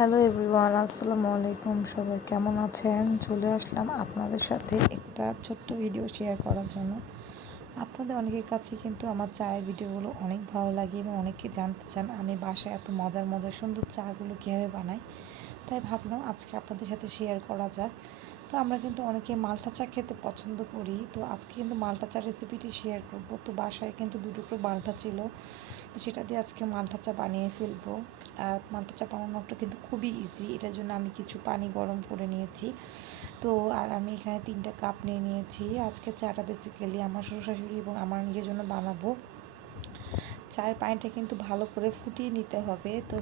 Hello everyone আসসালামু আলাইকুম। সবাই কেমন আছেন? চলে আসলাম আপনাদের সাথে একটা ছোট্ট ভিডিও শেয়ার করার জন্য। আপনাদের অনেকের কাছে কিন্তু আমার চায়ের ভিডিওগুলো অনেক ভালো লাগে এবং অনেকে জানতে চান আমি বাসায় এত মজার মজার সুন্দর চাগুলো কীভাবে বানাই। তাই ভাবলাম আজকে আপনাদের সাথে শেয়ার করা যাক। তো আমরা কিন্তু অনেকে মালটা চা খেতে পছন্দ করি। তো আজকে কিন্তু মালটা চা রেসিপিটি শেয়ার করব। তো বাসায় কিন্তু দুটুকরো মালটা ছিল। তো সেটা দিয়ে আজকে মালটা চা বানিয়ে ফেলব। আর মালটা চা বানানোটা কিন্তু খুবই ইজি এটার জন্য আমি কিছু পানি গরম করে নিয়েছি। তো আর আমি এখানে তিনটা কাপ নিয়ে নিয়েছি। আজকে চাটা বেসিক্যালি আমার শ্বশুর শাশুড়ি এবং আমার নিজের জন্য বানাবো। চায়ের পানিটা কিন্তু ভালো করে ফুটিয়ে নিতে হবে। তো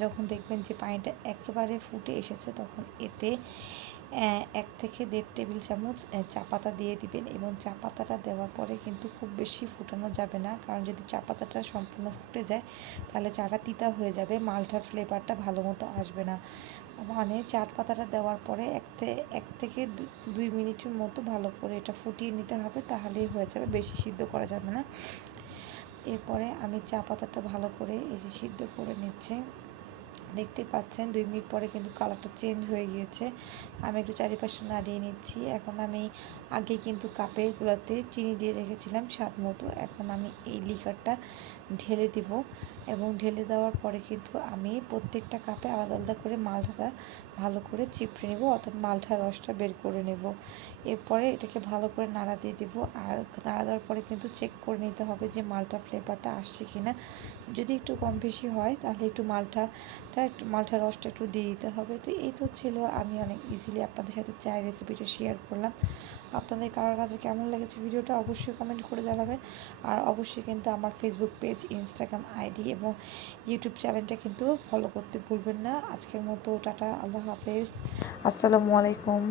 যখন দেখবেন যে পানিটা একেবারে ফুটে এসেছে, তখন এতে এক থেকে দেড় টেবিল চামচ চা পাতা দিয়ে দিবেন এবং চা পাতাটা দেওয়ার পরে কিন্তু খুব বেশি ফুটানো যাবে না। কারণ যদি চা পাতাটা সম্পূর্ণ ফুটে যায়, তাহলে চাটা তিতা হয়ে যাবে, মালটার ফ্লেভারটা ভালো মতো আসবে না। মানে চাট পাতাটা দেওয়ার পরে এক এক থেকে দুই মিনিটের মতো ভালো করে এটা ফুটিয়ে নিতে হবে, তাহলেই হয়ে যাবে, বেশি সিদ্ধ করা যাবে না। এরপরে আমি চা পাতাটা ভালো করে এই যে সিদ্ধ করে নিচ্ছি। দেখতে পাচ্ছেন, দুই মিনিট পরে কিন্তু কালারটা চেঞ্জ হয়ে গিয়েছে। আমি একটু চারিপাশে নাড়িয়ে নিচ্ছি। এখন আমি আগে কিন্তু কাপেরগুলোতে চিনি দিয়ে রেখেছিলাম স্বাদ মতো। এখন আমি এই লিকারটা ঢেলে দিব এবং ঢেলে দেওয়ার পরে কিন্তু আমি প্রত্যেকটা কাপে আলাদা আলাদা করে মালটাটা ভালো করে চিপড়ে নেব, অর্থাৎ মালটার রসটা বের করে নেব। এরপরে এটাকে ভালো করে নাড়া দিয়ে দেবো। আর নাড়া দেওয়ার পরে কিন্তু চেক করে নিতে হবে যে মালটা ফ্লেভারটা আসছে কি না যদি একটু কম বেশি হয়, তাহলে একটু মালটাটা একটু মাল্টা রসটা একটু দিয়ে দিতে হবে। তো এই তো ছিল। আমি অনেক ইজিলি আপনাদের সাথে চায়ের রেসিপিটা শেয়ার করলাম। আপনাদের কারোর কাছে কেমন লেগেছে ভিডিওটা অবশ্যই কমেন্ট করে জানাবেন। আর অবশ্যই কিন্তু আমার ফেসবুক পেজ ইনস্টাগ্রাম আইডি এবং ইউটিউব চ্যানেলটা কিন্তু ফলো করতে ভুলবেন না। আজকের মতো টাটা, আল্লাহ হাফেজ। আসসালামু আলাইকুম।